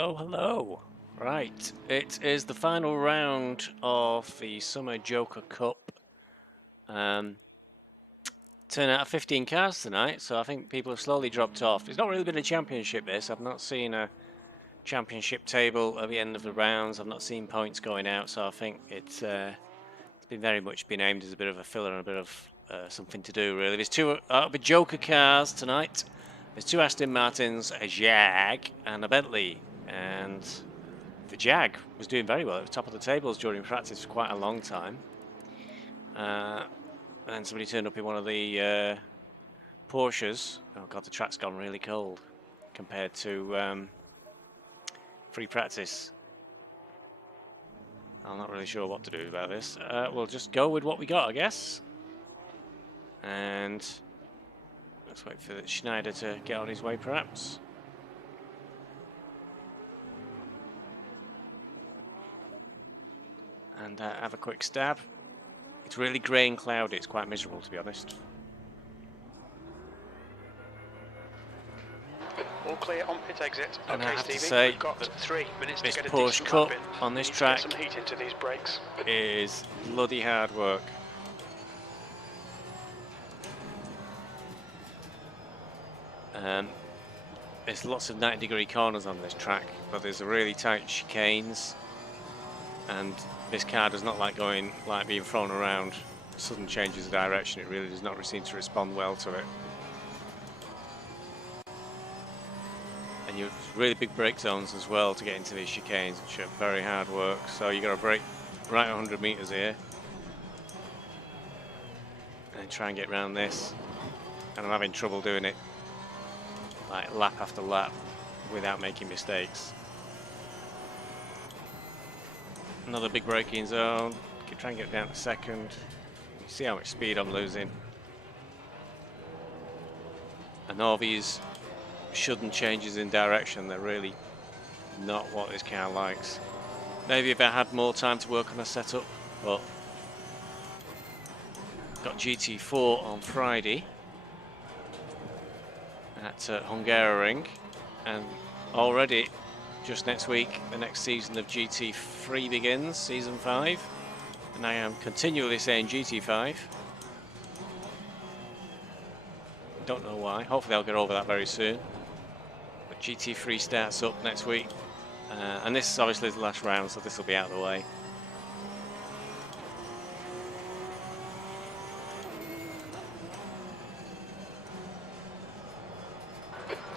Hello, hello. Right, it is the final round of the Summer Joker Cup. 10 out of 15 cars tonight, so I think people have slowly dropped off. It's not really been a championship, this. I've not seen a championship table at the end of the rounds. I've not seen points going out, so I think it's been very much been aimed as a bit of a filler and a bit of something to do, really. There's two the Joker cars tonight. There's two Aston Martins, a Jag, and a Bentley. And the Jag was doing very well at the top of the tables during practice for quite a long time. And somebody turned up in one of the Porsches. Oh god, the track's gone really cold compared to free practice. I'm not really sure what to do about this. We'll just go with what we got, I guess. And let's wait for Schneider to get on his way, perhaps. And have a quick stab. It's really grey and cloudy. It's quite miserable, to be honest. All clear on pit exit. And okay, I have Stevie, to say we've got 3 minutes this to get a Porsche decent Cup lap in. on this Need to track get some heat into these brakes. is bloody hard work. There's lots of 90-degree corners on this track, but there's really tight chicanes, and this car does not like being thrown around sudden changes of direction. It really does not seem to respond well to it. And you have really big brake zones as well to get into these chicanes, which are very hard work. So you got to brake right 100 meters here and try and get around this. And I'm having trouble doing it, like lap after lap, without making mistakes. Another big braking zone. Try and get down to second. You see how much speed I'm losing. And all these sudden changes in direction, they're really not what this car likes. Maybe if I had more time to work on a setup, but got GT4 on Friday at Hungaroring, and already just next week the next season of GT3 begins, season 5, and I am continually saying GT5. Don't know why. Hopefully I'll get over that very soon. But GT3 starts up next week, and this obviously is the last round, so this will be out of the way.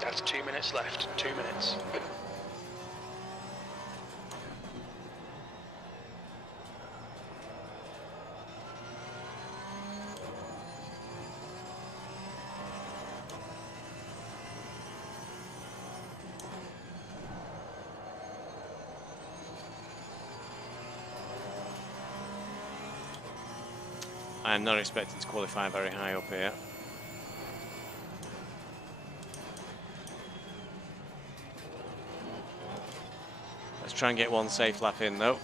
That's 2 minutes left. 2 minutes. I am not expecting to qualify very high up here. Let's try and get one safe lap in though.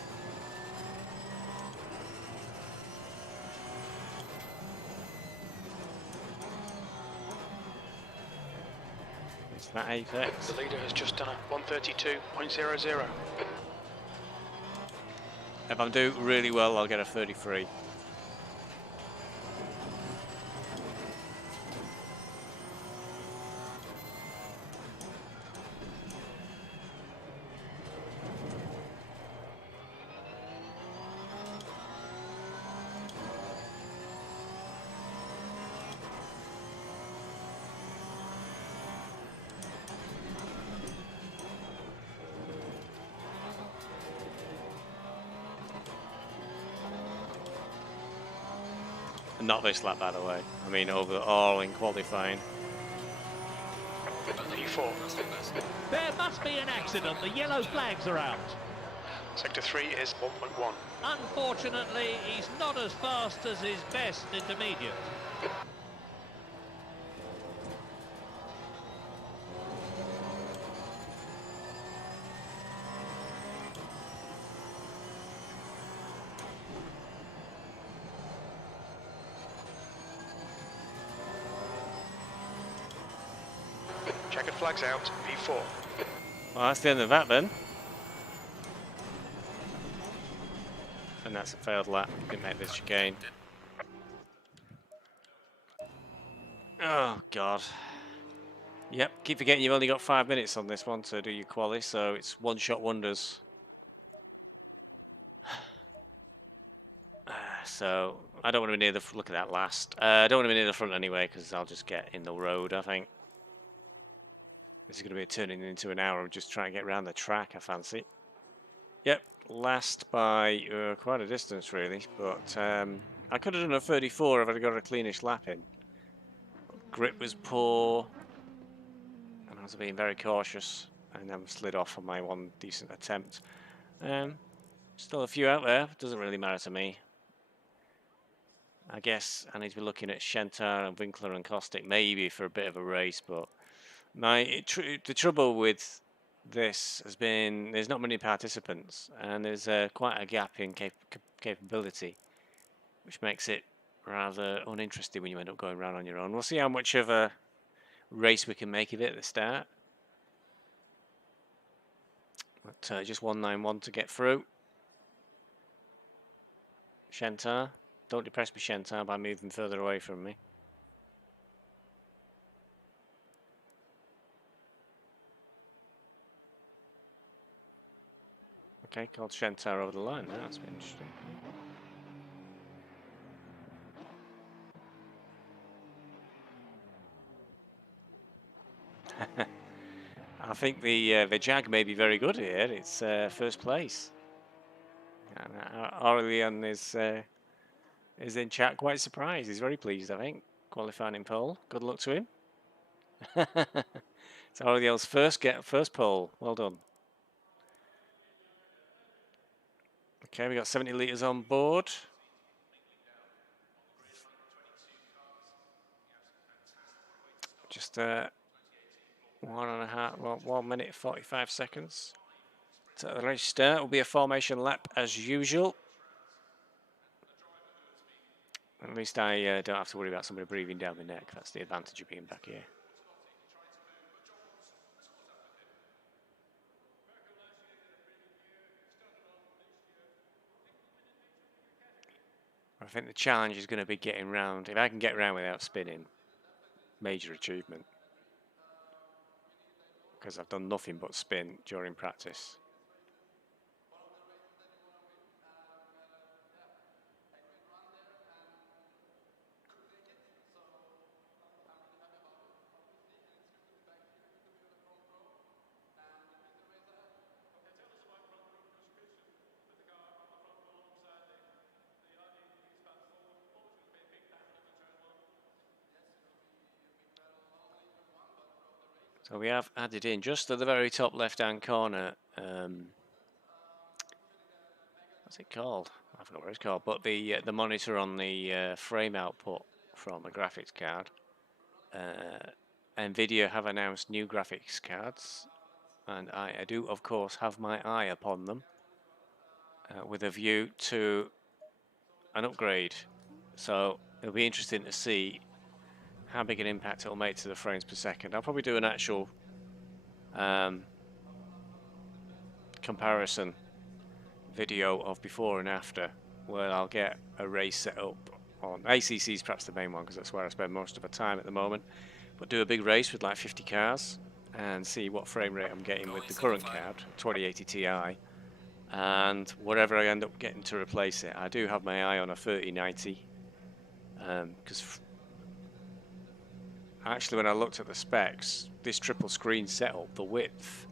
It's that apex. The leader has just done a 132.00. If I do really well, I'll get a 33. Not this lap, by the way. I mean, overall in qualifying. P4. There must be an accident. The yellow flags are out. Sector 3 is 1.1. Unfortunately, he's not as fast as his best intermediate. Checkered flags out. P4. Well, that's the end of that then. And that's a failed lap. Didn't make this chicane. Oh, God. Yep, keep forgetting you've only got 5 minutes on this one to do your quali, so it's one-shot wonders. So, I don't want to be near the... Look at that last. I don't want to be near the front anyway, because I'll just get in the road, I think. This is going to be turning into an hour of just trying to get around the track, I fancy. Yep, last by quite a distance, really. But I could have done a 34 if I'd got a cleanish lap in. Grip was poor. And I was being very cautious. And then slid off on my one decent attempt. Still a few out there. Doesn't really matter to me. I guess I need to be looking at Shentar and Winkler and Kostic maybe for a bit of a race. But the trouble with this has been there's not many participants. And there's quite a gap in capability. Which makes it rather uninteresting when you end up going around on your own. We'll see how much of a race we can make of it at the start. But just 191 to get through. Shentar. Don't depress me, Shentar, by moving further away from me. Okay, called Shentar over the line now. That's been interesting. I think the Jag may be very good here. It's first place. And Aurelian is in chat quite surprised. He's very pleased, I think. Qualifying in pole. Good luck to him. It's Aurelian's first pole. Well done. Okay, we got 70 litres on board. Just 1 minute 45 seconds. So the race start will be a formation lap as usual. At least I don't have to worry about somebody breathing down my neck. That's the advantage of being back here. I think the challenge is going to be getting round. If I can get round without spinning, major achievement. Because I've done nothing but spin during practice. So we have added in just at the very top left-hand corner. What's it called? I forgot what it's called. But the monitor on the frame output from a graphics card. Nvidia have announced new graphics cards, and I do, of course, have my eye upon them with a view to an upgrade. So it'll be interesting to see how big an impact it'll make to the frames per second. I'll probably do an actual comparison video of before and after, where I'll get a race set up on ACC is perhaps the main one because that's where I spend most of the time at the moment. But do a big race with like 50 cars and see what frame rate I'm getting with the current card, 2080 Ti, and whatever I end up getting to replace it. I do have my eye on a 3090 because actually when I looked at the specs, this triple screen setup, the width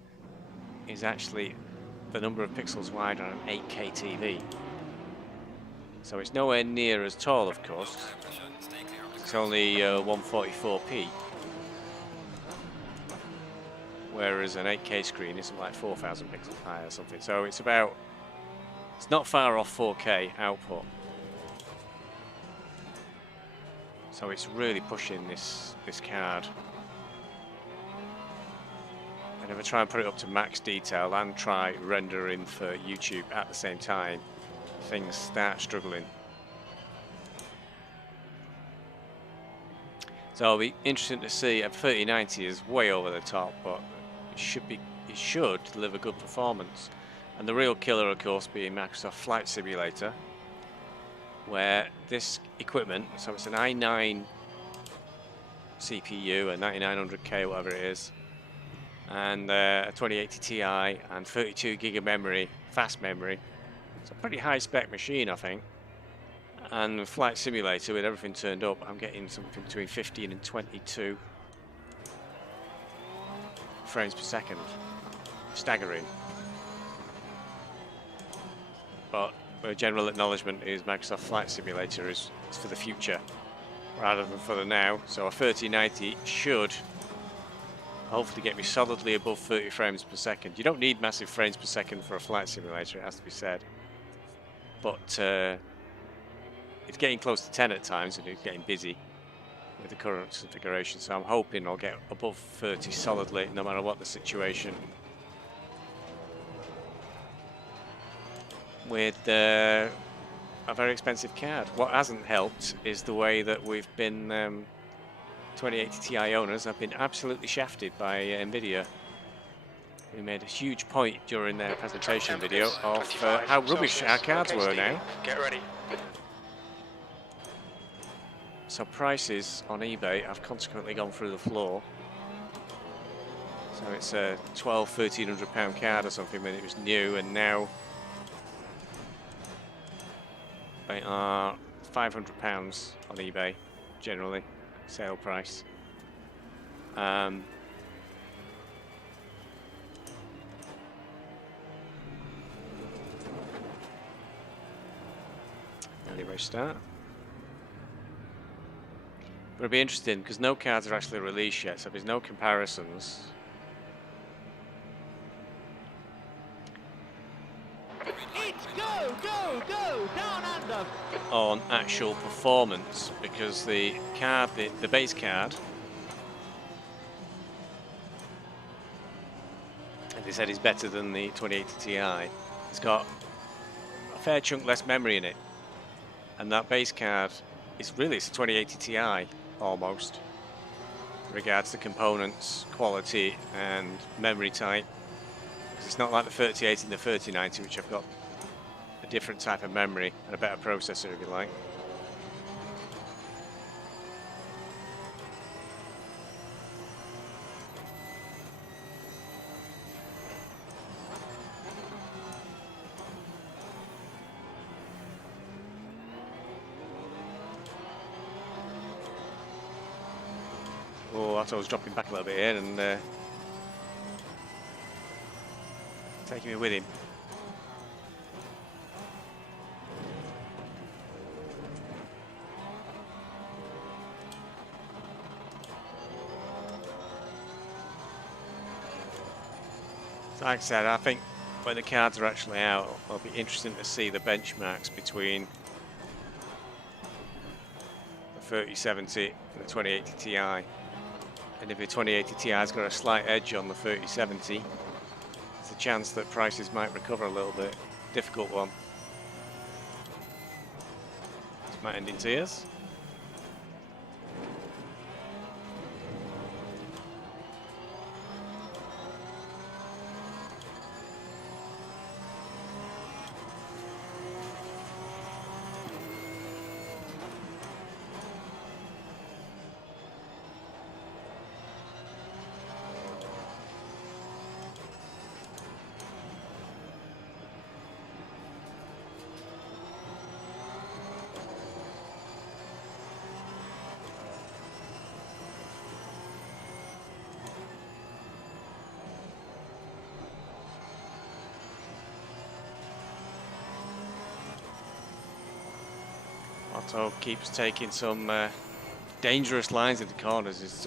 is actually the number of pixels wide on an 8K TV. So it's nowhere near as tall, of course. It's only 144p. Whereas an 8K screen is like 4,000 pixels high or something. So it's not far off 4K output. So it's really pushing this card. And if I try and put it up to max detail and try rendering for YouTube at the same time, things start struggling. So it'll be interesting to see. A 3090 is way over the top, but it should be it should deliver good performance. And the real killer, of course, being Microsoft Flight Simulator, where this equipment, so it's an i9 CPU, a 9900K, whatever it is, and a 2080 Ti and 32 gig of memory, fast memory. It's a pretty high spec machine, I think. And the Flight Simulator, with everything turned up, I'm getting something between 15 and 22 frames per second. Staggering. But a general acknowledgement is Microsoft Flight Simulator is for the future rather than for the now. So a 3090 should hopefully get me solidly above 30 frames per second. You don't need massive frames per second for a flight simulator, it has to be said. But it's getting close to 10 at times, and it's getting busy with the current configuration. So I'm hoping I'll get above 30 solidly, no matter what the situation. With a very expensive card. What hasn't helped is the way that we've been 2080 Ti owners have been absolutely shafted by Nvidia, who made a huge point during their presentation video of how rubbish our cards were now. Get ready. So prices on eBay have consequently gone through the floor. So it's a £1,200–1,300 card or something when it was new, and now they are £500 on eBay, generally, sale price. Early race start. But it'll be interesting because no cards are actually released yet, so there's no comparisons. It's go, go, go, down under. On actual performance, because the card, the base card, and they said is better than the 2080 Ti. It's got a fair chunk less memory in it, and that base card is really, it's a 2080 Ti almost, in regards to components, quality, and memory type. It's not like the 3080 and the 3090, which have got a different type of memory and a better processor, if you like. Oh, I thought I was dropping back a little bit here and taking me with him. So like I said, I think when the cards are actually out, it'll be interesting to see the benchmarks between the 3070 and the 2080 Ti. And if the 2080 Ti's got a slight edge on the 3070, there's a chance that prices might recover a little bit. Difficult one. This might end in tears. Otto keeps taking some dangerous lines in the corners. He's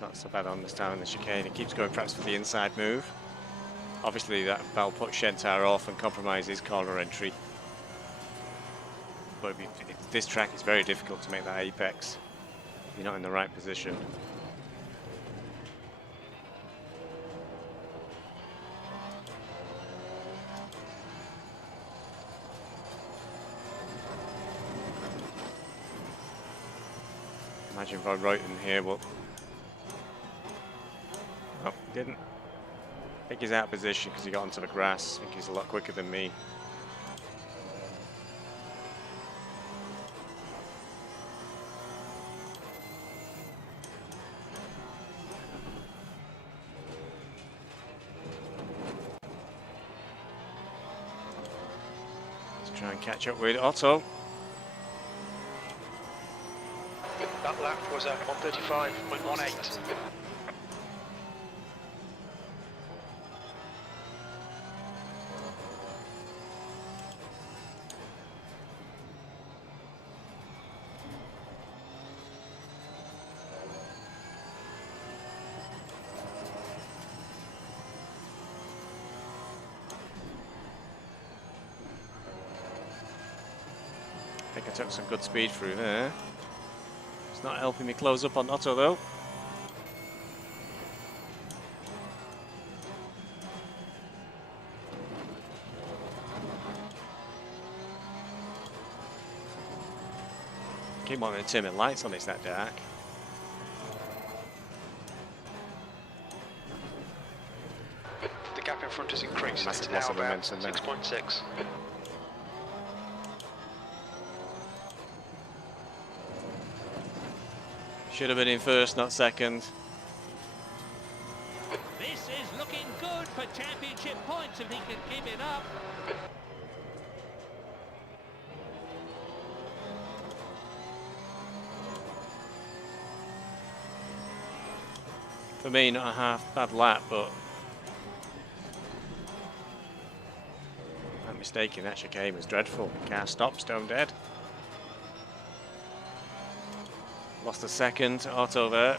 not so bad on this time in the chicane. He keeps going perhaps for the inside move. Obviously that'll put Shentar off and compromise his corner entry. But this track is very difficult to make that apex. You're not in the right position. Imagine Von Reuten here, but oh, didn't. think he's out of position because he got onto the grass. I think he's a lot quicker than me. Let's try and catch up with Otto. That lap was at 135.18. I think I took some good speed through there. It's not helping me close up on Otto though. Keep on and turning lights on, it's that dark. The gap in front has increased. Massive It's loss now of about momentum then. 6.6. Should have been in first, not second. This is looking good for championship points if he can keep it up. For me, not a half bad lap, but I'm mistaken. That chicane was dreadful. Car stopped, stone dead. Lost a second to Otto there.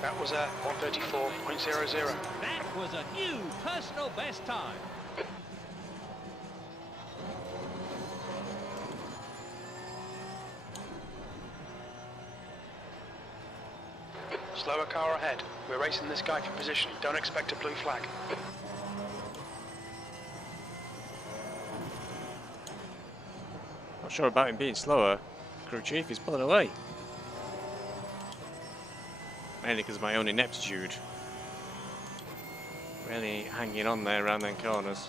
That was at 134.00. That was a new personal best time. Slower car ahead. We're racing this guy for position. Don't expect a blue flag. Not sure about him being slower. Crew chief is pulling away. Mainly because of my own ineptitude. Really hanging on there around them corners.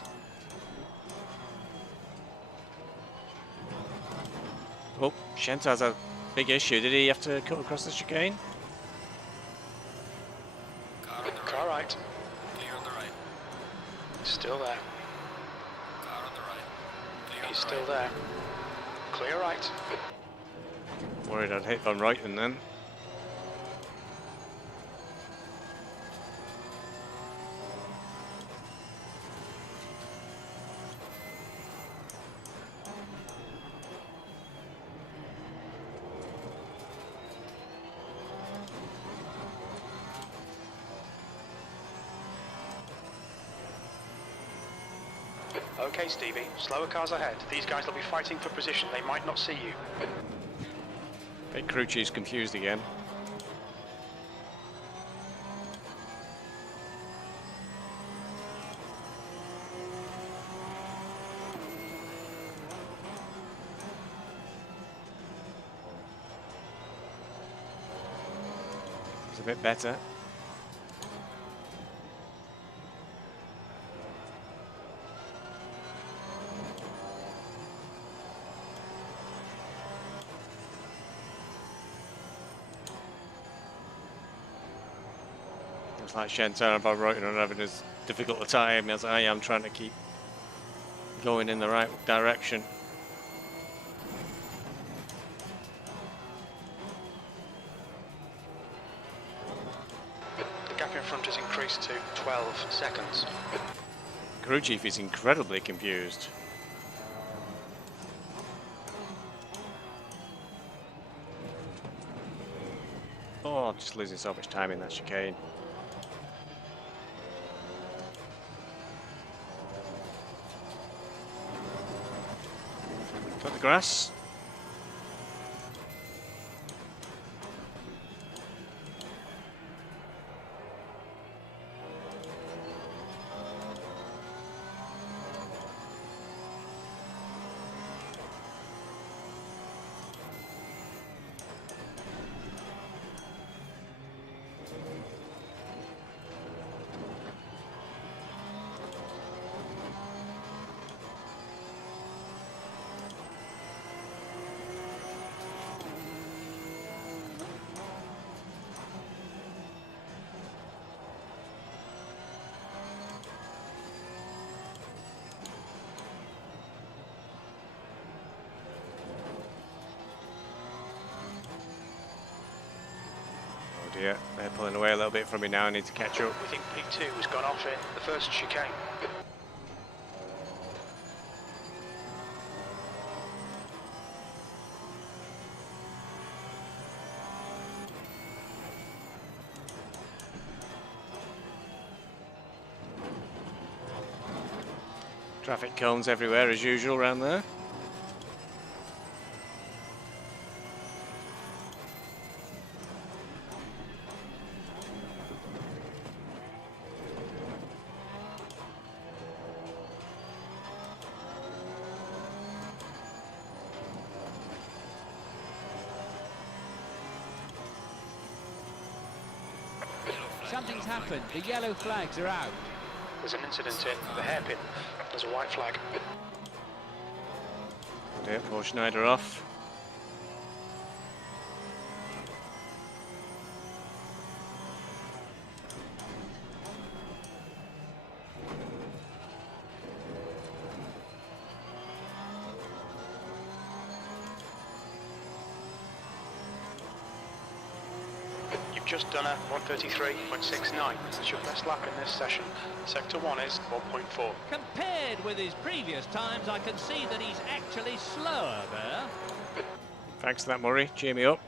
Oh, Shentaz a big issue. Did he have to cut across the chicane? Car right. Clear on the right. Still there. Car on the right. Clear on He's the still right. there. Clear right. Worried I'd hit Van Ruiten then. Okay, Stevie. Slower cars ahead. These guys will be fighting for position. They might not see you. I think crew chief's confused again. It's a bit better. Looks like Shenton and Van Ruiten are having as difficult a time as I am trying to keep going in the right direction. The gap in front has increased to 12 seconds. Crew chief is incredibly confused. Oh, I'm just losing so much time in that chicane. Got the grass. Yeah, they're pulling away a little bit from me now. I need to catch up. We think P2 has gone off in the first chicane. Traffic cones everywhere as usual around there. Something's happened. The yellow flags are out. There's an incident in the hairpin. There's a white flag. Yeah, Porsche Schneider off. You've just done a 1:33.69. That's your best lap in this session. Sector 1 is 1.4. Compared with his previous times, I can see that he's actually slower there. Thanks for that, Murray. Cheer me up.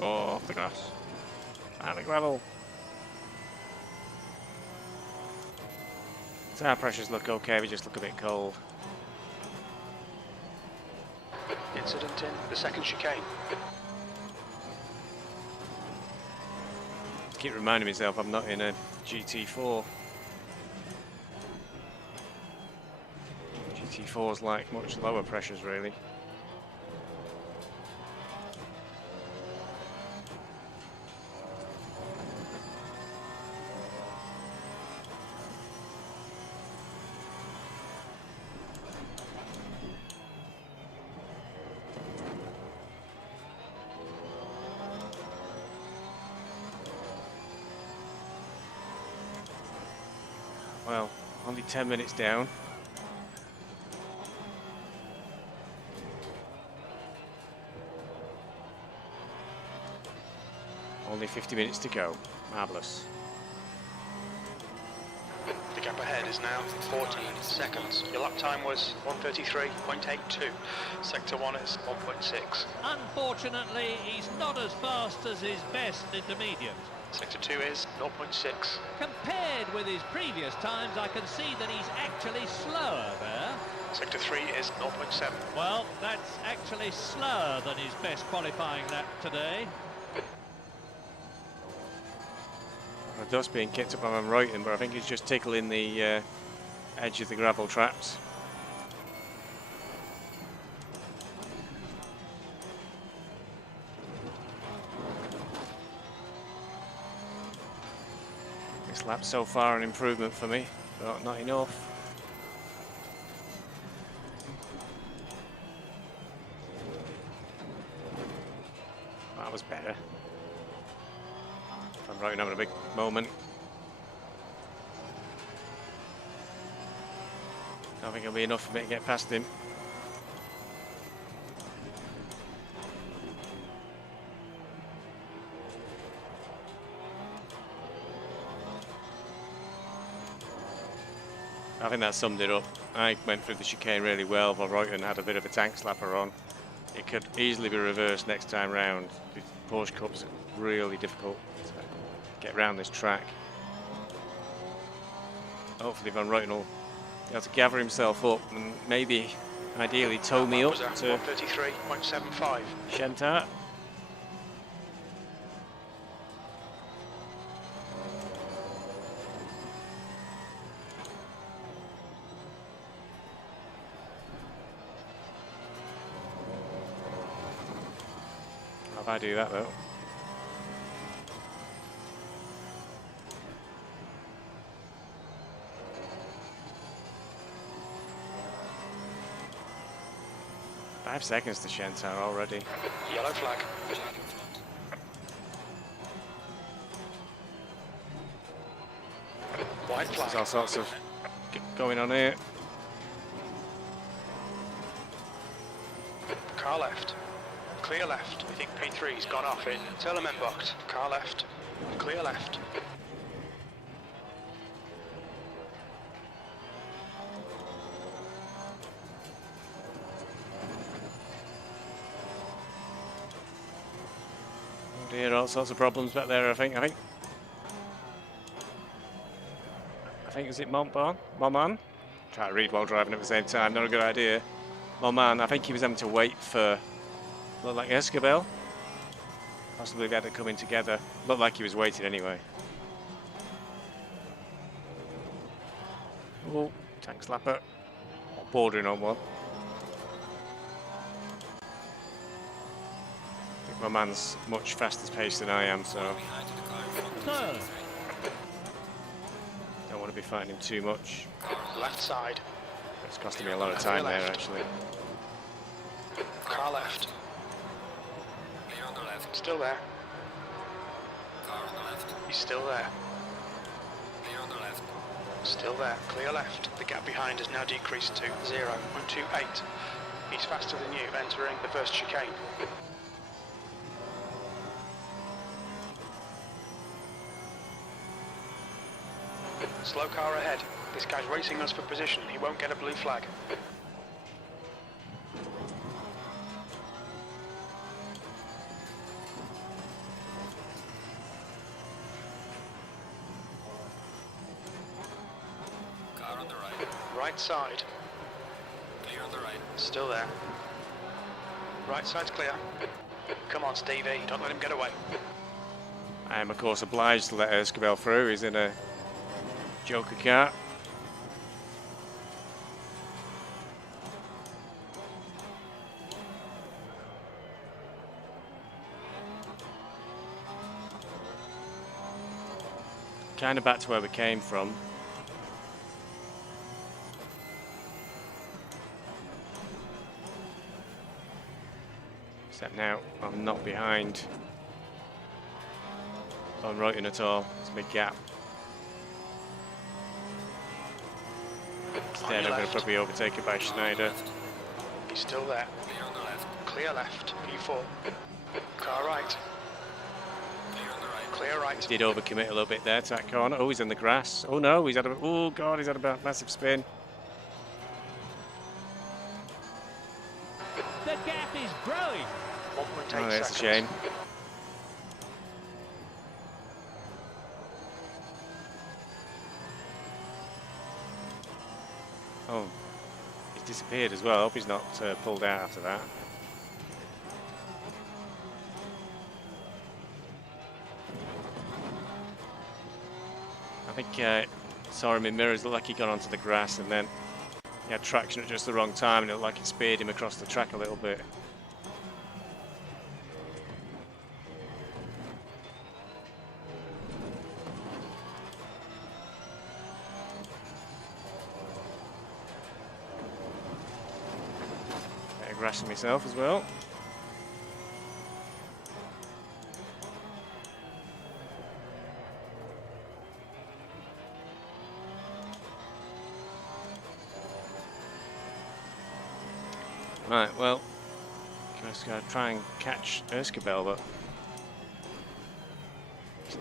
Oh, off the grass. And the gravel. Tire pressures look okay, we just look a bit cold. Incident in the second chicane. Keep reminding myself I'm not in a GT4. GT4's like much lower pressures, really. Well, only 10 minutes down. Only 50 minutes to go. Marvellous. The gap ahead is now 14 seconds. Your lap time was 1:33.82. Sector 1 is 1.6. Unfortunately, he's not as fast as his best intermediate. Sector 2 is 0.6. Compared with his previous times, I can see that he's actually slower there. Sector 3 is 0.7. Well, that's actually slower than his best qualifying lap today. The dust being kicked up on Reuten, but I think he's just tickling the edge of the gravel traps. This lap so far an improvement for me, but not enough. That was better. I'm Reuten having a big moment. I think it'll be enough for me to get past him. I think that summed it up. I went through the chicane really well, while Reuten had a bit of a tank slapper on. It could easily be reversed next time round. The Porsche Cup's really difficult to get around this track. Hopefully Van Reuten will be able to gather himself up and maybe, ideally, tow me up to 1:33.75. Schentar. If I do that though. Five seconds to Schentar already. Yellow flag. Flag in front. There's all sorts of going on here. Car left. Clear left. I think P3's gone off it. Telemen box. Car left. Clear left. Oh dear, all sorts of problems back there, I think. I think, is it Montbon? Montman? Try to read while driving at the same time, not a good idea. Montman, I think he was having to wait for, looked like Escobel. Possibly they had to come in together. Looked like he was waiting anyway. Oh, tank slapper. Or bordering on one. I think my man's much faster paced than I am, so Behind the car in front of Third. GT3. don't want to be fighting him too much. Left side. It's costing me a lot of time there, actually. Car left. Clear on the left. Still there. Car on the left. He's still there. Clear on the left. Still there. Clear left. The gap behind has now decreased to 0.28. He's faster than you, entering the first chicane. Slow car ahead. This guy's racing us for position. He won't get a blue flag. Car on the right. Right side. Clear on the right. Still there. Right side's clear. Come on, Stevie. Don't let him get away. I am, of course, obliged to let Escobel through. He's in a Joker car. Kind of back to where we came from. Except now I'm not behind on Royton at all. It's a big gap. Instead, I'm going to probably overtake it by Schneider. He's still there. Clear on the left. Clear left. P4. Car right. Clear on the right. Clear right. Did overcommit a little bit there to that corner. Oh, he's in the grass. Oh no, he's had a, oh god, he's had a massive spin. The gap is growing. 1.8 Oh, that's seconds. a shame. Oh, he's disappeared as well. I hope he's not pulled out after that. I think saw him in mirrors, looked like he got onto the grass and then he had traction at just the wrong time and it looked like it speared him across the track a little bit. Grassing myself as well. Right, well, just gotta try and catch Escobel, but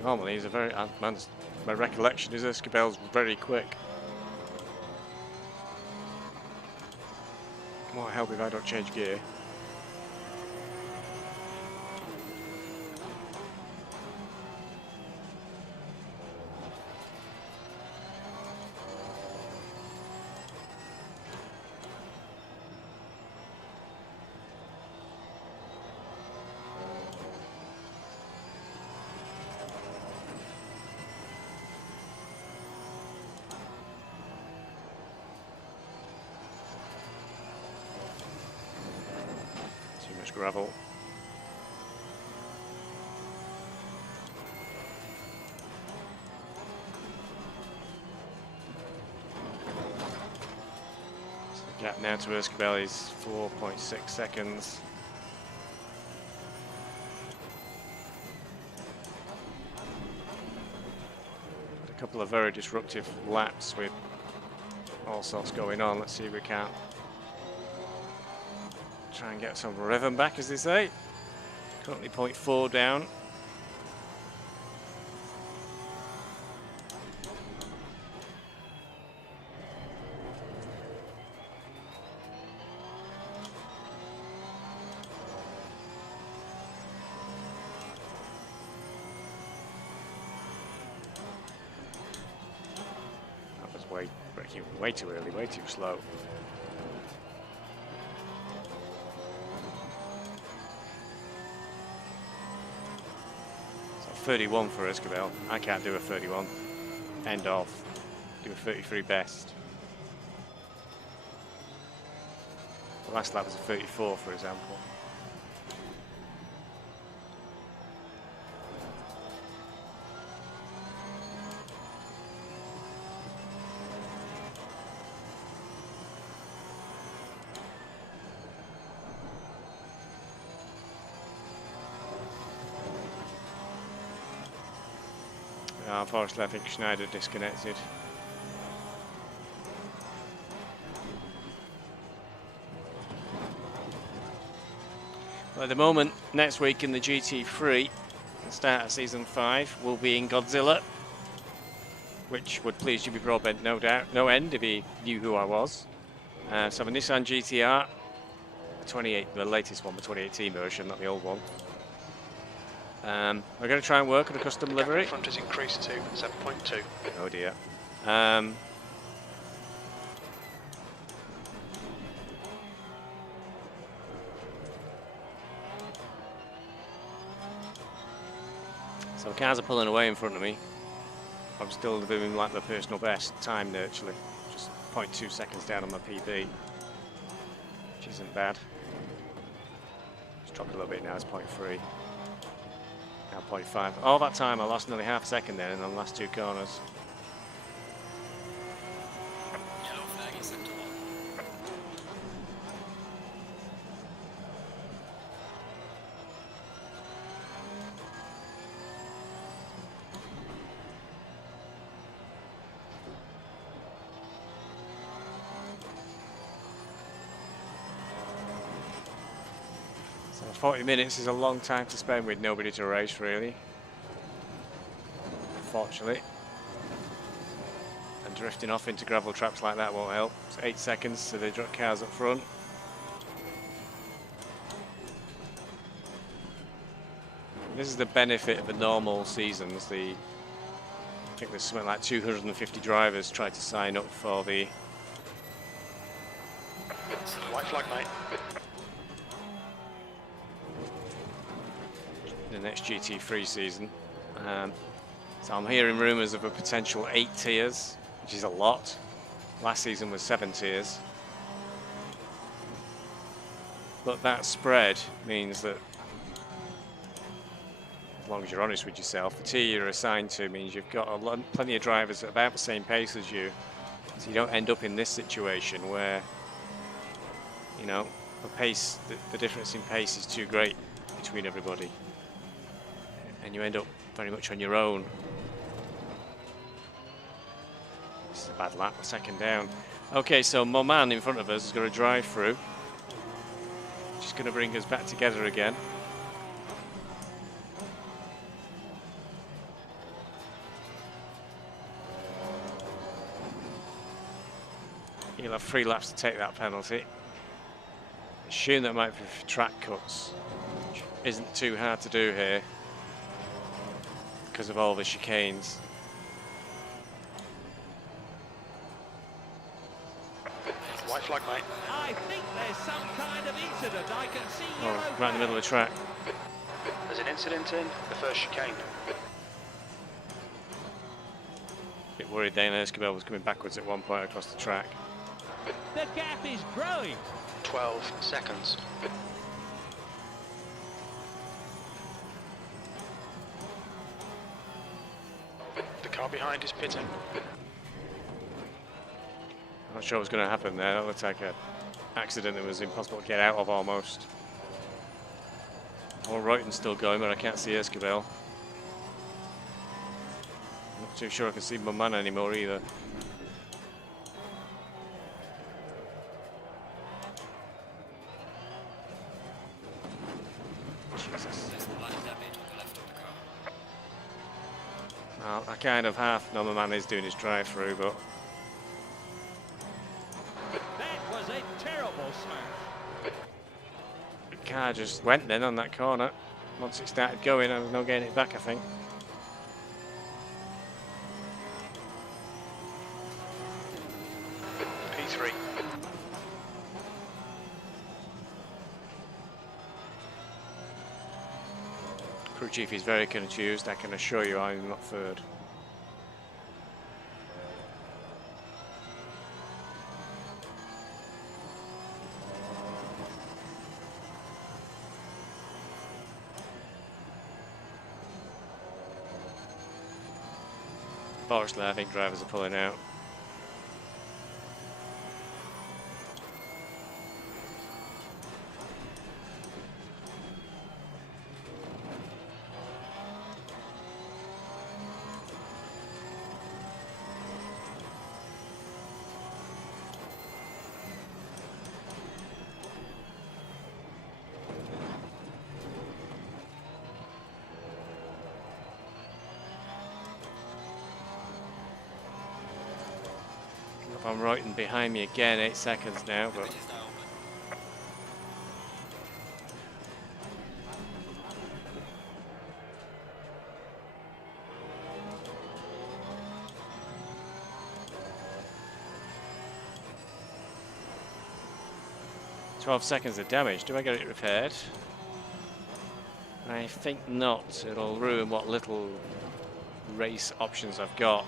normally he's a very, my recollection is Escobel's very quick. Might help if I don't change gear. Too much gravel. So the gap now to Escobel is 4.6 seconds. A couple of very disruptive laps with all sorts going on. Let's see if we can try and get some rhythm back, as they say. Currently 0.4 down. That was braking way too early, way too slow. So 31 for Esquivel. I can't do a 31. End off. Do a 33 best. The last lap was a 34, for example. Unfortunately, I think Schneider disconnected. Well, at the moment, next week in the GT3, the start of season 5, will be in Godzilla, which would please Jimmy Broadbent, no doubt, no end, if he knew who I was. So I have a Nissan GTR, the latest one, the 2018 version, not the old one. We're going to try and work on a custom livery. The front has increased to 7.2. Oh dear. So cars are pulling away in front of me. I'm still doing like the personal best time actually. Just 0.2 seconds down on my PB, which isn't bad. It's dropped a little bit now, it's 0.3. Now 0.5. All that time I lost nearly half a second then in the last two corners. Yellow flag in sector 1. So 40 minutes is a long time to spend with nobody to race, really. Unfortunately. And drifting off into gravel traps like that won't help. It's 8 seconds to the cars up front. This is the benefit of the normal seasons. I think there's something like 250 drivers try to sign up for the White flag, mate. next GT3 season. So I'm hearing rumours of a potential 8 tiers, which is a lot. Last season was 7 tiers. But that spread means that, as long as you're honest with yourself, the tier you're assigned to means you've got plenty of drivers at about the same pace as you. So you don't end up in this situation where, you know, the difference in pace is too great between everybody. And you end up very much on your own. This is a bad lap, a second down. Okay, so my man in front of us has got a drive through. Just going to bring us back together again. He'll have 3 laps to take that penalty. Assume that might be for track cuts, which isn't too hard to do here because of all the chicanes. White flag, mate. I think there's some kind of incident. I can see yellow Right in the middle of the track. There's an incident in the first chicane. Bit worried then Esquivel was coming backwards at one point across the track. The gap is growing. 12 seconds. The car behind is pitting. I'm not sure what's going to happen there. That looked like an accident that was impossible to get out of almost. All Reuten's still going, but I can't see Esquivel. too sure I can see my man anymore either. Jesus. There's light damage on the left of the car. Well, I kind of half know my man is doing his drive-through, but That was a terrible smash. the car just went then on that corner. Once it started going, I was no getting it back, I think. P3. Crew chief is very confused, I can assure you I'm not third. Fortunately, I think drivers are pulling out. If I'm right and behind me again, 8 seconds now, but Bridge is now open. 12 seconds of damage. Do I get it repaired? I think not. It'll ruin what little race options I've got.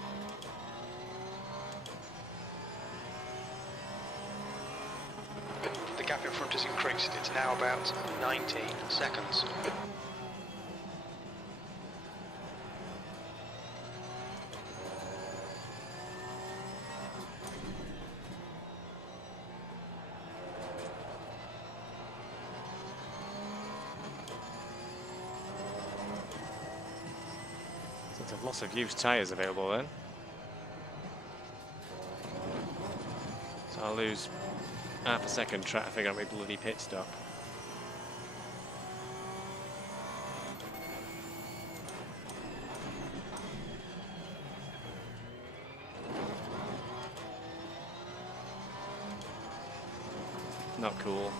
The gap in front has increased. It's now about 19 seconds. Since I've lots of used tyres available then. So I'll lose half a second trying to figure out my bloody pit stop. Not cool.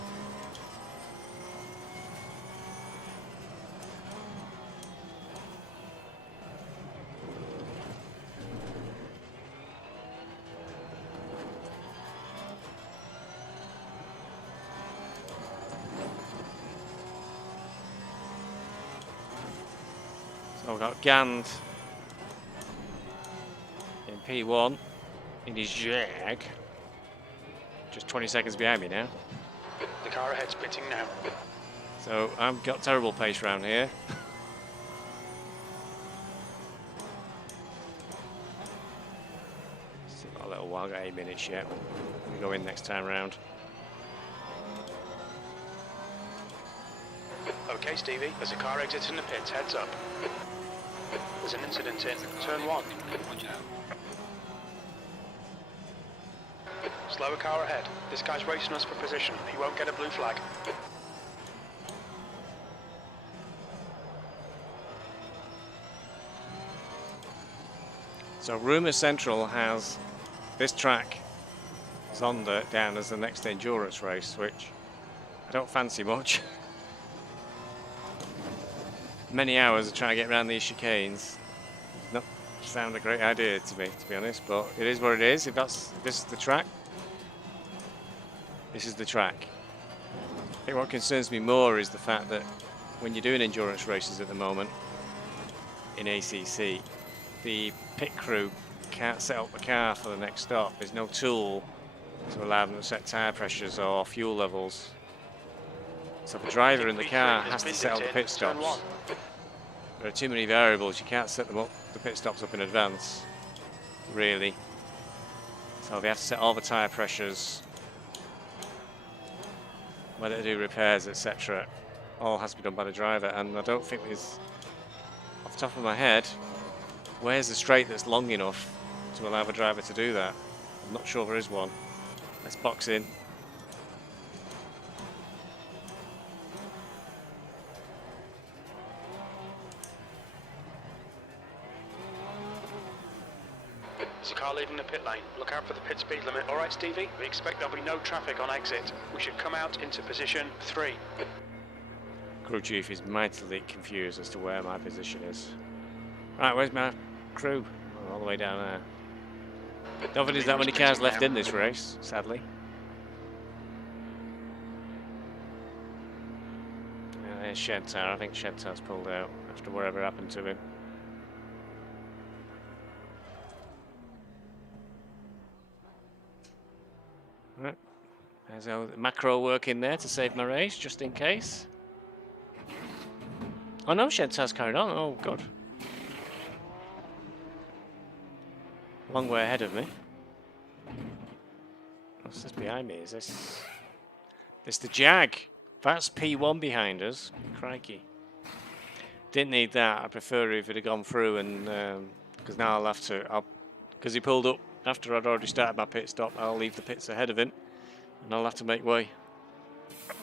So I've got Gand in P1 in his Jag. Just 20 seconds behind me now. The car ahead's pitting now. So I've got terrible pace around here. Still got a little while, got 8 minutes yet. We go in next time round. Okay, Stevie, there's a car exiting the pits. Heads up. There's an incident in turn 1. Watch out. Slower car ahead. This guy's racing us for position. He won't get a blue flag. So Rumour Central has this track, Zolder, down as the next endurance race, which I don't fancy much. Many hours of trying to get around these chicanes. Not sound a great idea to me, to be honest, but it is what it is. If this is the track, this is the track. I think what concerns me more is the fact that when you're doing endurance races at the moment in ACC, the pit crew can't set up the car for the next stop. There's no tool to allow them to set tyre pressures or fuel levels. So the driver in the car has to set up the pit stops. There are too many variables, you can't set them up, the pit stops up in advance, really. So they have to set all the tyre pressures, whether to do repairs, etc. All has to be done by the driver, and I don't think there's, off the top of my head, Where's the straight that's long enough to allow a driver to do that? I'm not sure there is one. Let's box in. There's a car leaving the pit lane. Look out for the pit speed limit. All right, Stevie, we expect there'll be no traffic on exit. We should come out into position 3. Crew chief is mightily confused as to where my position is. Right, where's my crew? Oh, all the way down there. Don't think there's that many cars left in this race, sadly. There's Shentar. I think Shentar's pulled out after whatever happened to him. Right. There's a macro work in there to save my race, just in case. Oh no, Shentar's carried on. Oh god. Long way ahead of me. What's this behind me? Is this the Jag? That's P1 behind us. Crikey. Didn't need that. I prefer if it had gone through, and because now I'll have to. Because he pulled up after I'd already started my pit stop. I'll leave the pits ahead of him, and I'll have to make way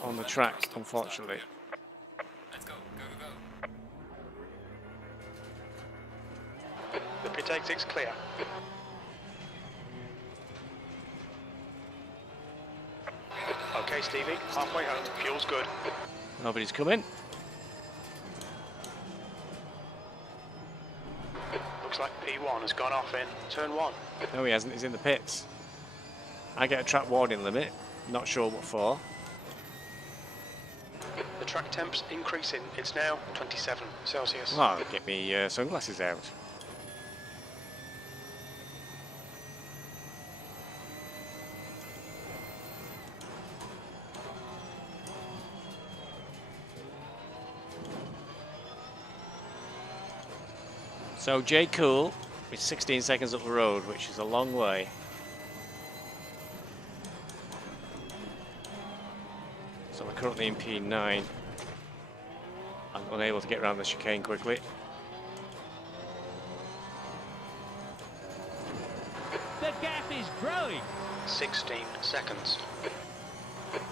on the track, unfortunately. Let's go, go, go. The pit exit's clear. Okay, Stevie, halfway home. Fuel's good. Nobody's coming. Looks like P1 has gone off in turn 1. No, he hasn't. He's in the pits. I get a track warning limit. Not sure what for. The track temp's increasing. It's now 27 Celsius. Well, get me sunglasses out. So J Cool is 16 seconds up the road, which is a long way. So we're currently in P9. I'm unable to get around the chicane quickly. The gap is growing. 16 seconds.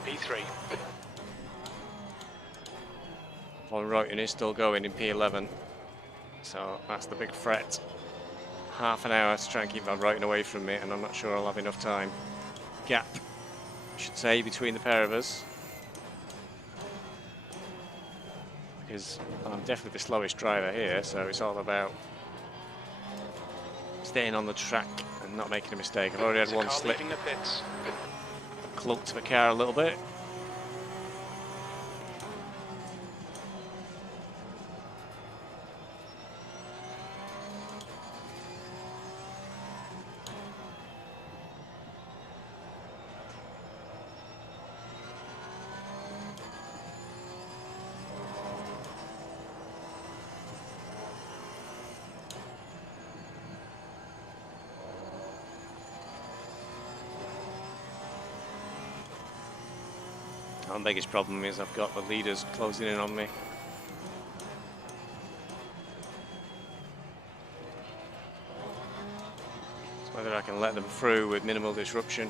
P3. Von Reuten is still going in P11. So that's the big threat. Half an hour to try and keep Van Reuten away from me, and I'm not sure I'll have enough time. Gap, I should say, between the pair of us. Because I'm definitely the slowest driver here, so it's all about staying on the track and not making a mistake. I've already had one slip. Leaving the pits. Clunked the car a little bit. My biggest problem is I've got the leaders closing in on me. It's whether I can let them through with minimal disruption.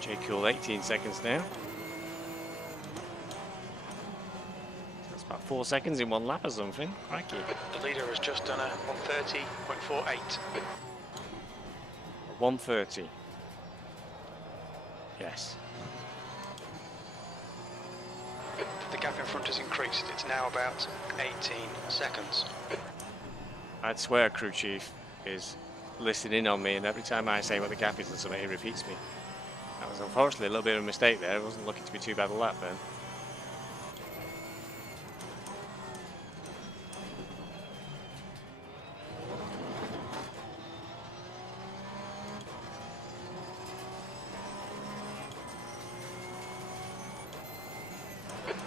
J Cool 18 seconds now. That's about 4 seconds in one lap or something. Crikey. The leader has just done a 130.48. 130. Yes. The gap in front has increased. It's now about 18 seconds. I'd swear crew chief is listening on me, and every time I say what the gap is or something, he repeats me. That was unfortunately a little bit of a mistake there. It wasn't looking to be too bad a lap then.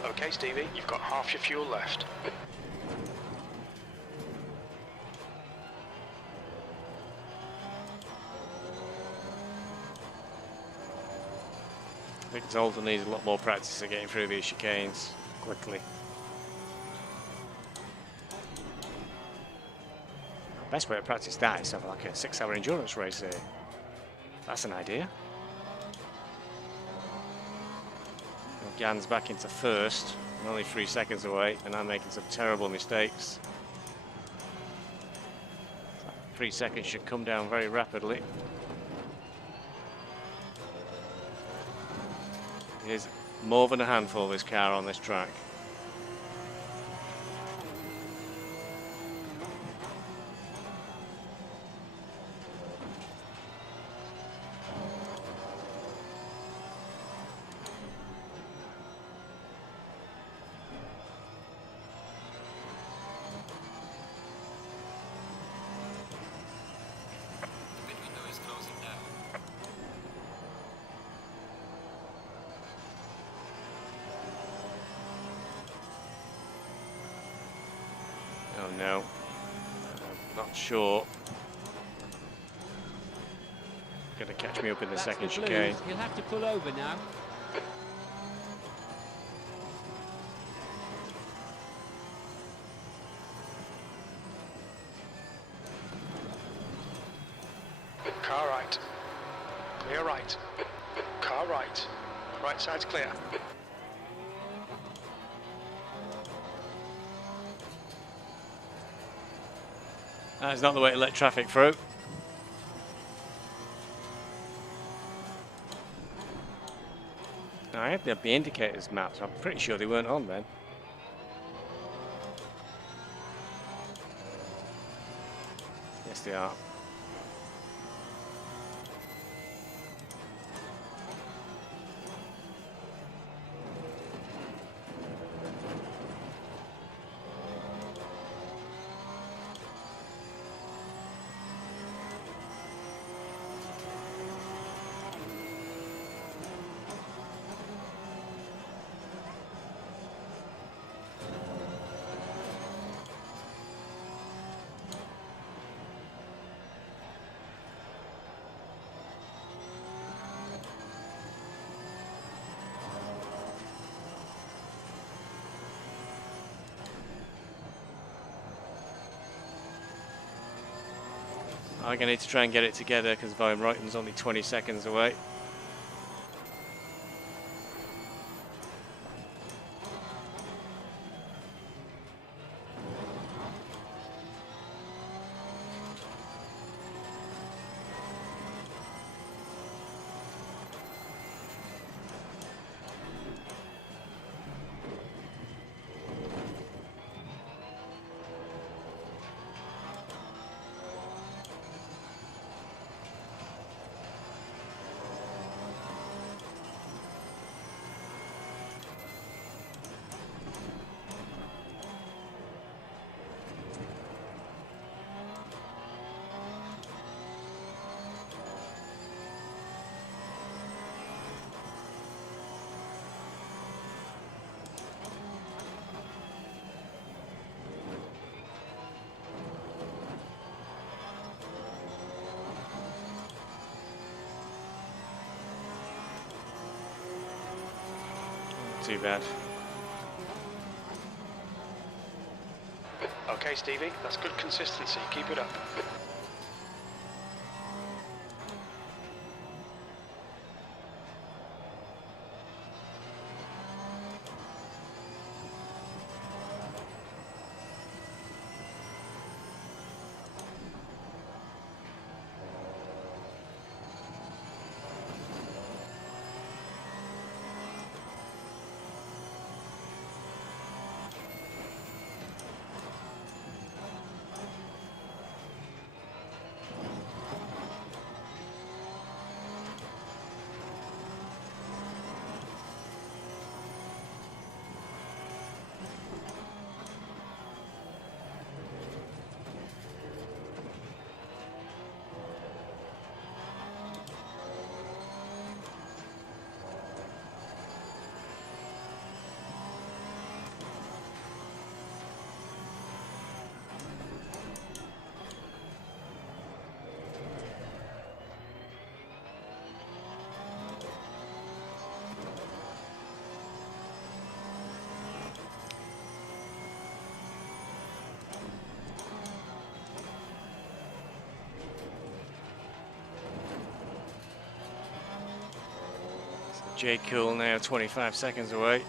Okay, Stevie, you've got half your fuel left. I think Zolder needs a lot more practice at getting through these chicanes quickly. The best way to practice that is to have like a 6-hour endurance race here. That's an idea. Gan's back into first, I'm only 3 seconds away, and I'm making some terrible mistakes. 3 seconds should come down very rapidly. It is more than a handful, this car on this track. The pit window is closing down. Oh no, I'm not sure. Gonna catch me up in the That's second the chicane. blues. He'll have to pull over now. Car right. Clear right. Car right. Right side's clear. That's not the way to let traffic through. I had the indicators mapped, so I'm pretty sure they weren't on then. Yes, they are. I'm going to need to try and get it together because Van Ruyten's only 20 seconds away. Too bad. Okay, Stevie, that's good consistency. Keep it up. J Cool now 25 seconds away.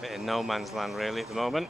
Bit in no man's land really at the moment.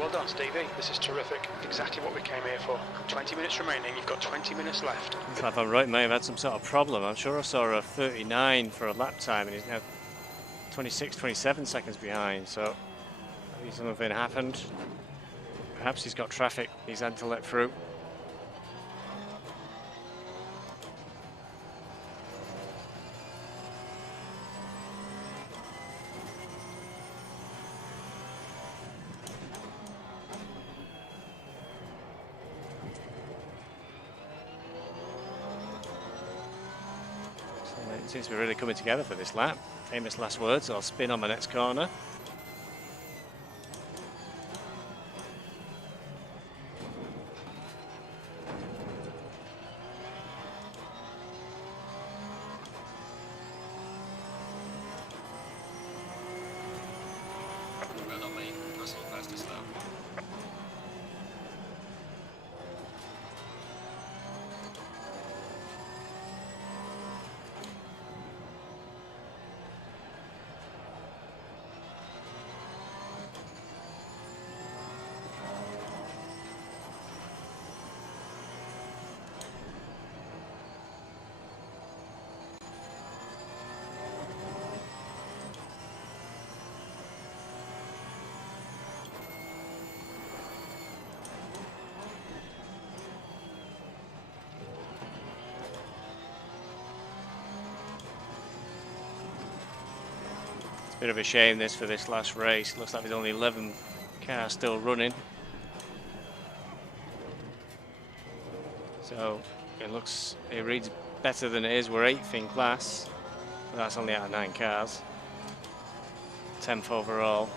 Well done, Stevie. This is terrific. Exactly what we came here for. 20 minutes remaining. You've got 20 minutes left. Looks like Van Ruyten may have had some sort of problem. I'm sure I saw a 39 for a lap time and he's now 26, 27 seconds behind. So maybe something happened. Perhaps he's got traffic he's had to let through. It seems to be really coming together for this lap. Famous last words, I'll spin on my next corner. Well done, mate. Russell fastest lap. Bit of a shame this for this last race. Looks like there's only 11 cars still running. So it reads better than it is. We're 8th in class, but that's only out of 9 cars. 10th overall.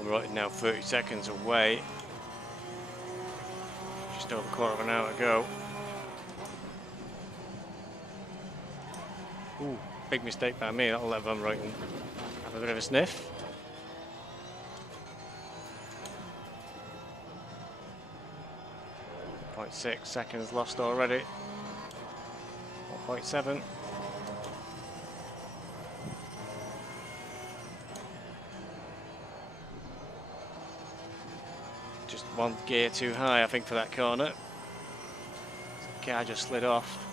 Right now 30 seconds away. Just over a quarter of an hour to go. Ooh, big mistake by me. That'll let Van Ruyten have a bit of a sniff. .6 seconds lost already. 1.7. Just one gear too high, I think, for that corner. The car just slid off.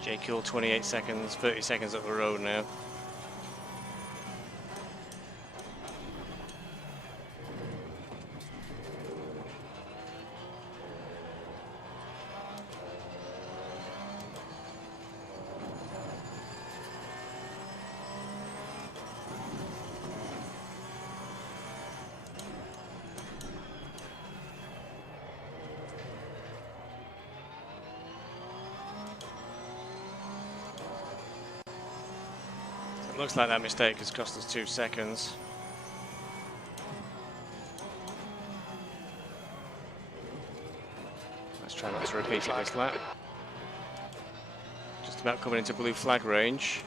J Cool 28 seconds, 30 seconds up the road now. Looks like that mistake has cost us 2 seconds. Let's try not to repeat it this lap. Just about coming into blue flag range.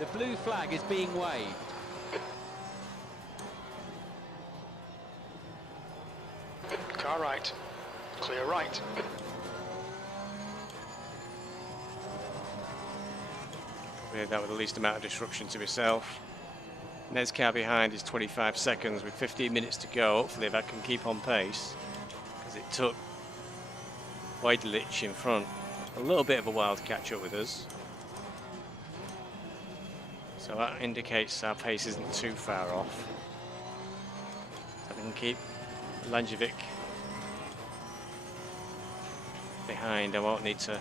The blue flag is being waved. car right. Clear right. Probably that with the least amount of disruption to myself. Ned's car behind is 25 seconds with 15 minutes to go. Hopefully if I can keep on pace, because it took Whitelich in front a little bit of a while to catch up with us. So that indicates our pace isn't too far off. If I can keep Langevic behind, I won't need to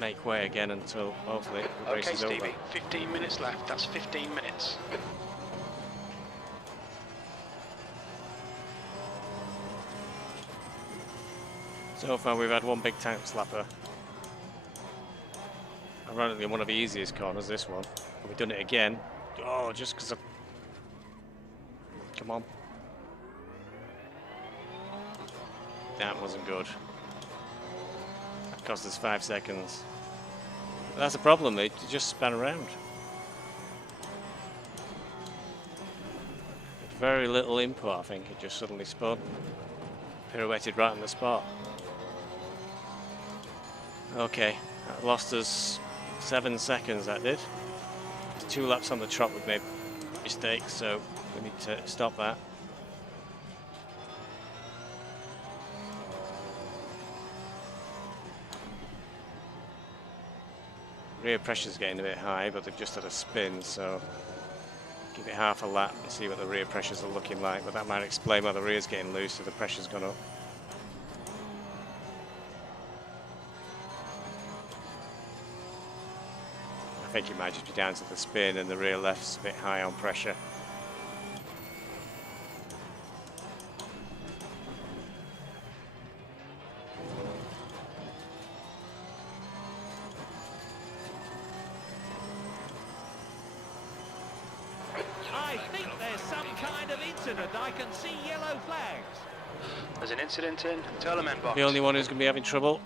make way again until hopefully the race Okay, is over. Stevie, 15 minutes left. That's 15 minutes. So far we've had one big tank slapper. Ironically, one of the easiest corners, this one. We've done it again. Oh, just because of... Come on. That wasn't good. That cost us 5 seconds. But that's the problem, they just span around. Very little input, I think. It just suddenly spun. Pirouetted right on the spot. Okay, that lost us 7 seconds, that did. There's 2 laps on the trot we've made mistakes, so we need to stop that. Rear pressure's getting a bit high, but they've just had a spin, so give it half a lap and see what the rear pressures are looking like, but that might explain why the rear's getting loose, so the pressure's gone up. I think it might just be down to the spin and the rear left's a bit high on pressure. I think there's some kind of incident. I can see yellow flags. There's an incident in Turleman box. The only one who's going to be having trouble.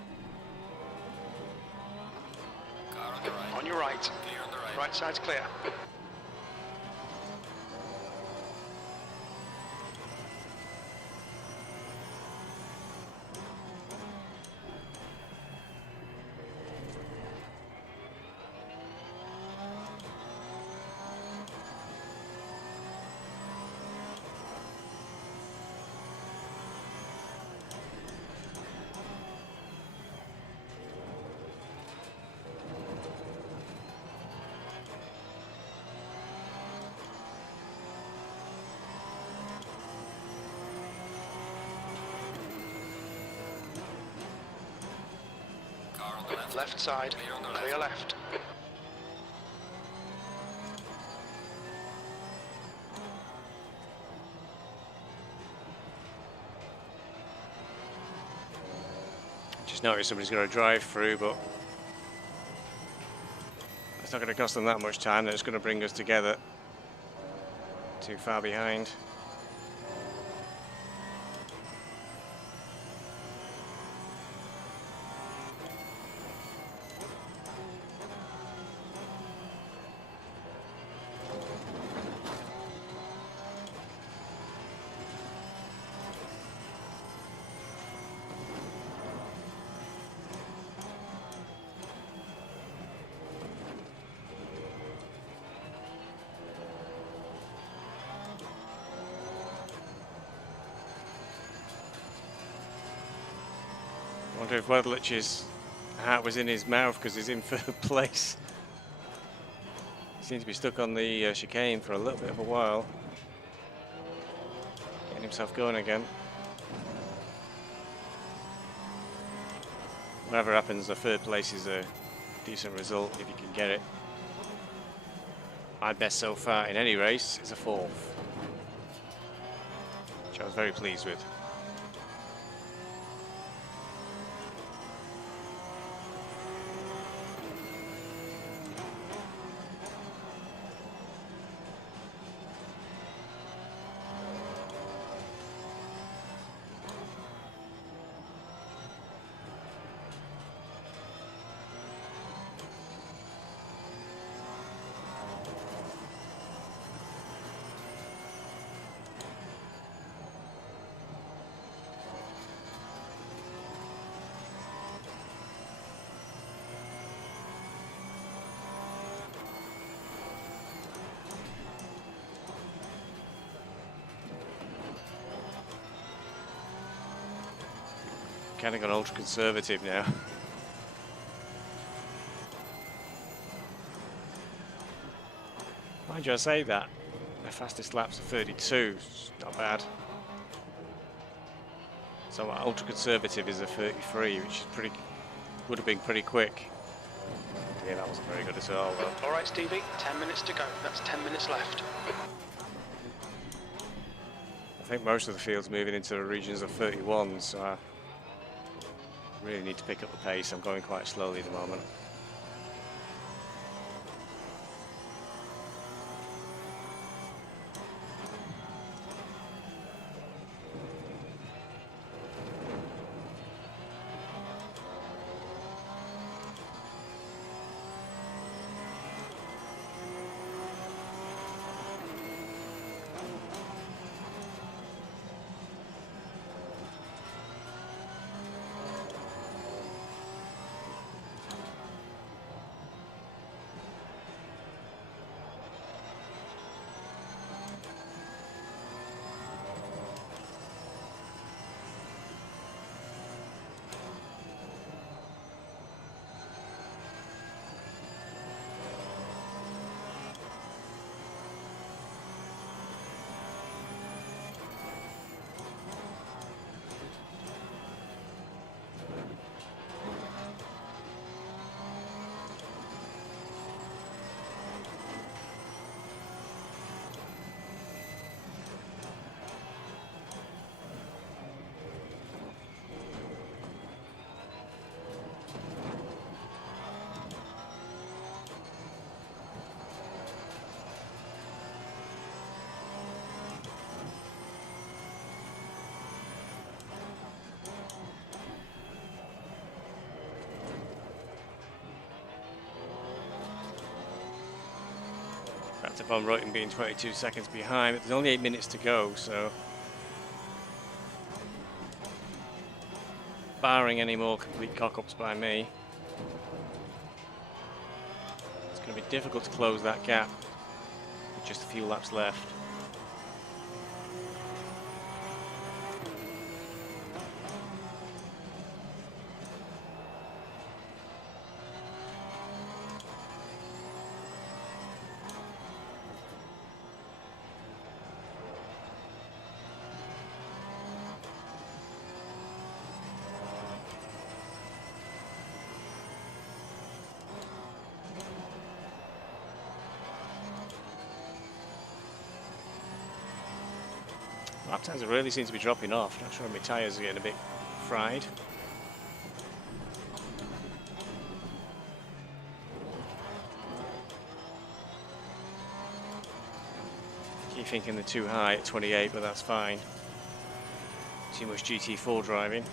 Car on the right. On your right. Clear on the right. Right side's clear. Car on the left. Left side. Clear on the Clear left. left. Just noticed somebody's going to drive through, but it's not going to cost them that much time. They're just going to bring us together. Too far behind. I wonder if Wedlich's hat was in his mouth because he's in third place. He seems to be stuck on the chicane for a little bit of a while. Getting himself going again. Whatever happens, the third place is a decent result if you can get it. My best so far in any race is a 4th, which I was very pleased with. kind of gone ultra conservative now. Mind you, I say that. My fastest laps are 32, it's not bad. So my ultra conservative is a 33, which is would have been pretty quick. Yeah, that wasn't very good at all, though. All right, Stevie, 10 minutes to go. That's 10 minutes left. I think most of the field's moving into the regions of 31, so I really need to pick up the pace. I'm going quite slowly at the moment. Back to Von Reuten being 22 seconds behind, but there's only 8 minutes to go, so barring any more complete cock-ups by me, it's going to be difficult to close that gap with just a few laps left. Lap times really seem to be dropping off. Not sure if my tyres are getting a bit fried. Keep thinking they're too high at 28, but that's fine. Too much GT4 driving.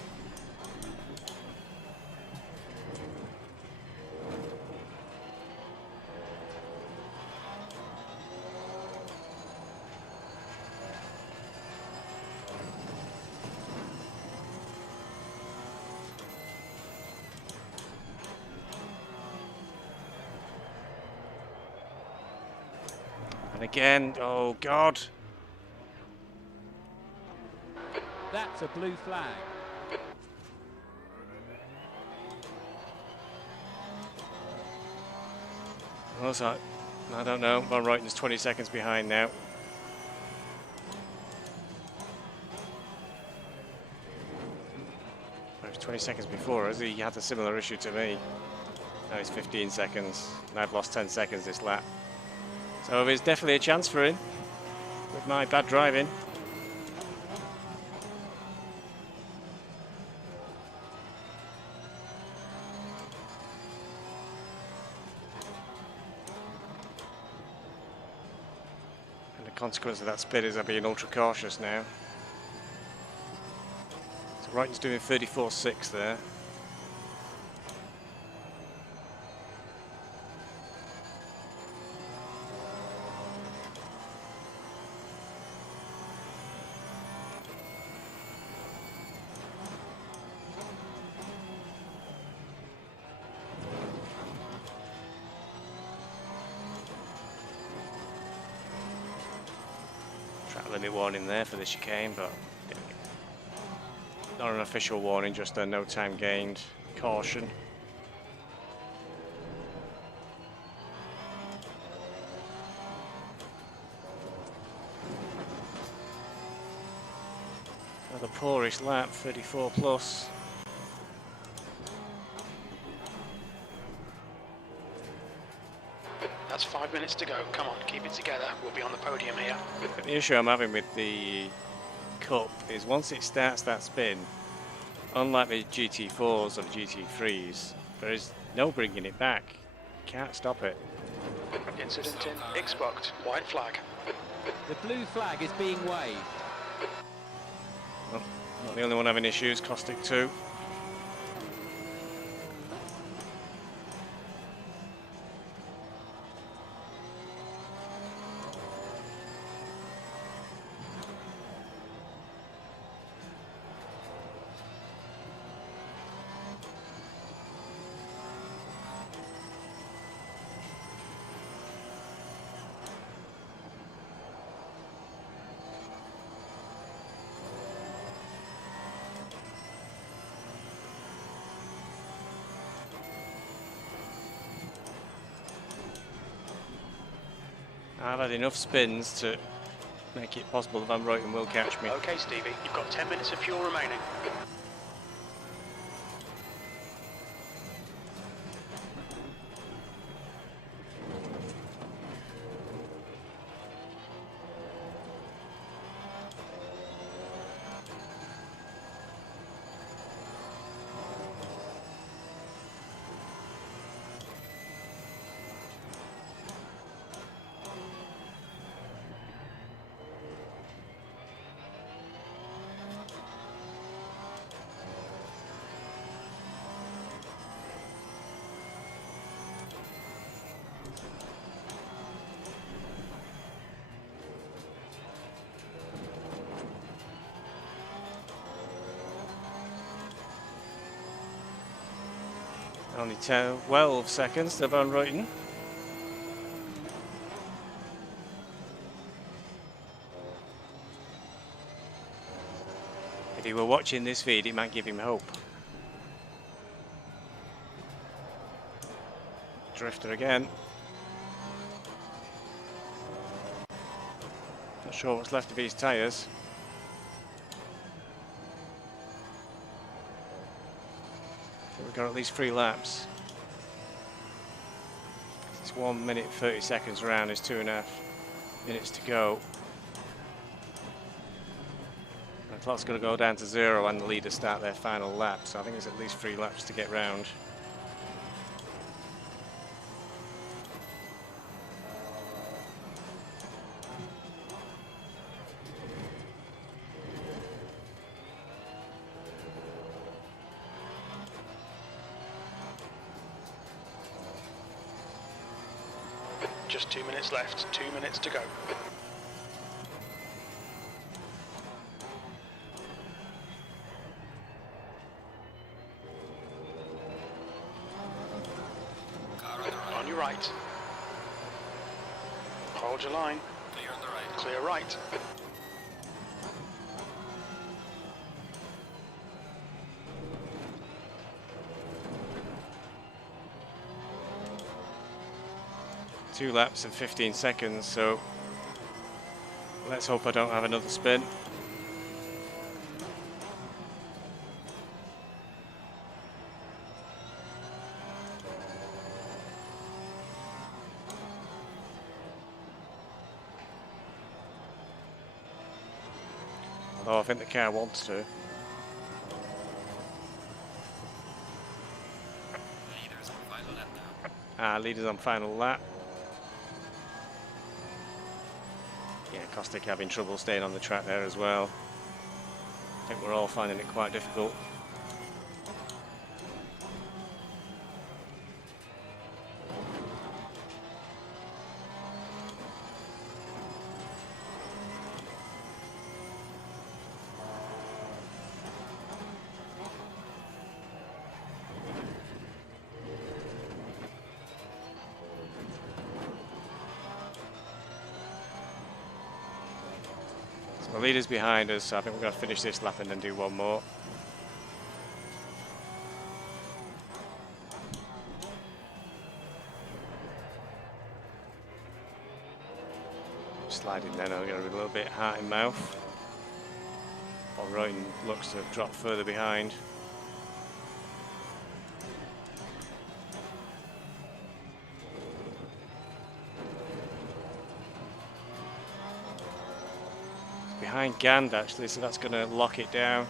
And again, oh God. That's a blue flag. What's that? I don't know. Von Reuten's 20 seconds behind now. It was 20 seconds before, as he had a similar issue to me. Now he's 15 seconds, and I've lost 10 seconds this lap. So there's definitely a chance for him with my bad driving. And the consequence of that split is I'm being ultra cautious now. So Reuten's doing 34.6 there. Track limit warning there for the chicane, but Not an official warning, just a no time gained caution. Another poorish lap, 34 plus. That's 5 minutes to go. Come on, keep it together. We'll be on the podium here. The issue I'm having with the Cup is once it starts that spin, unlike the GT4s or the GT3s, there is no bringing it back. You can't stop it. Incident in Xbox. White flag. The blue flag is being waved. Well, not the only one having issues, Caustic too. I've had enough spins to make it possible that Van Ruyten will catch me. Okay, Stevie, you've got 10 minutes of fuel remaining. Only 12 seconds to Van Ruyten. If he were watching this feed, it might give him hope. Drifter again. Not sure what's left of his tyres. We've got at least 3 laps. It's 1 minute 30 seconds around. There's 2.5 minutes to go. The clock's going to go down to 0 and the leaders start their final lap. So I think it's at least 3 laps to get round. Just 2 minutes left, 2 minutes to go. Car on the right. On your right. Hold your line. Clear on the right. Clear right. Two laps and 15 seconds, so let's hope I don't have another spin. Although I think the car wants to. Leaders on final lap now. Leaders on final lap. Yeah, Caustic having trouble staying on the track there as well. I think we're all finding it quite difficult. The leader's behind us, so I think we're going to finish this lap and then do one more. Sliding then, I'll get a little bit heart in mouth. Bob Royton looks to have dropped further behind. It's behind Gand actually, so that's going to lock it down.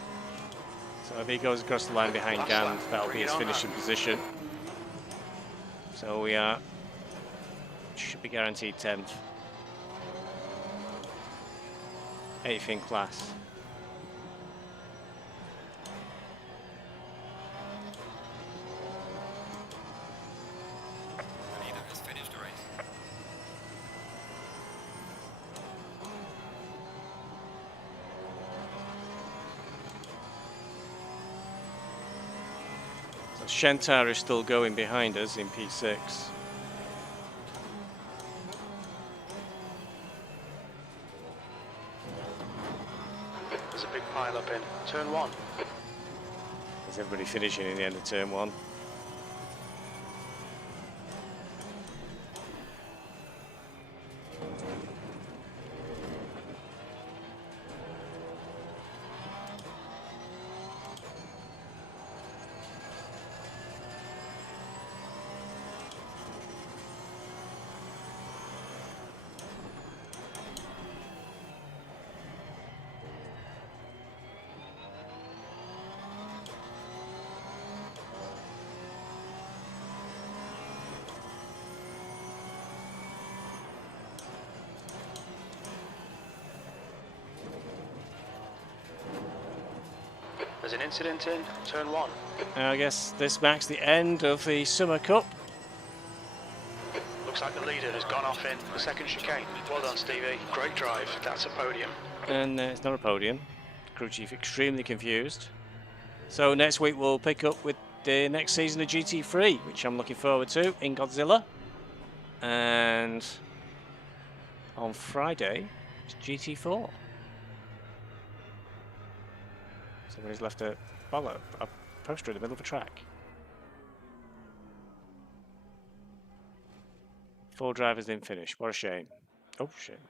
So if he goes across the line behind Gand, that'll be his finishing position. So we should be guaranteed 10th. 8th in class. The leader has finished the race. So Shentar is still going behind us in P6. There's a big pile up in turn 1. Is everybody finishing in the end of turn 1? There's an incident in turn 1. I guess this marks the end of the Summer Cup. Looks like the leader has gone off in the second chicane. Well done, Stevie. Great drive. That's a podium. And it's not a podium. Crew chief extremely confused. So next week we'll pick up with the next season of GT3, which I'm looking forward to, in Godzilla. And on Friday, it's GT4. Somebody's left a poster in the middle of a track. 4 drivers didn't finish. What a shame. Oh, shit.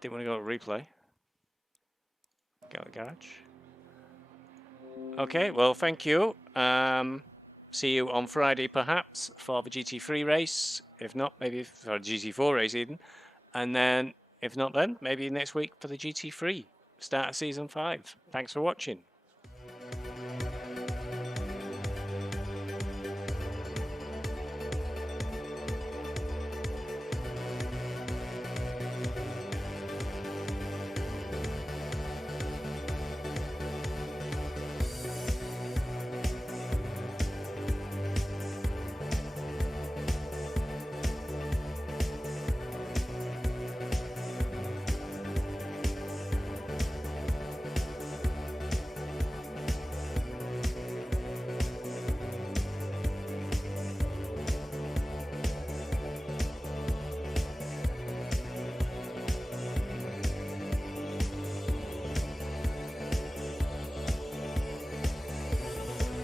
Didn't want to go to replay. Get out of the garage. Okay, well, thank you. See you on Friday, perhaps, for the GT3 race. If not, maybe for the GT4 race even. And then, if not then, maybe next week for the GT3. Start of Season 5. Thanks for watching.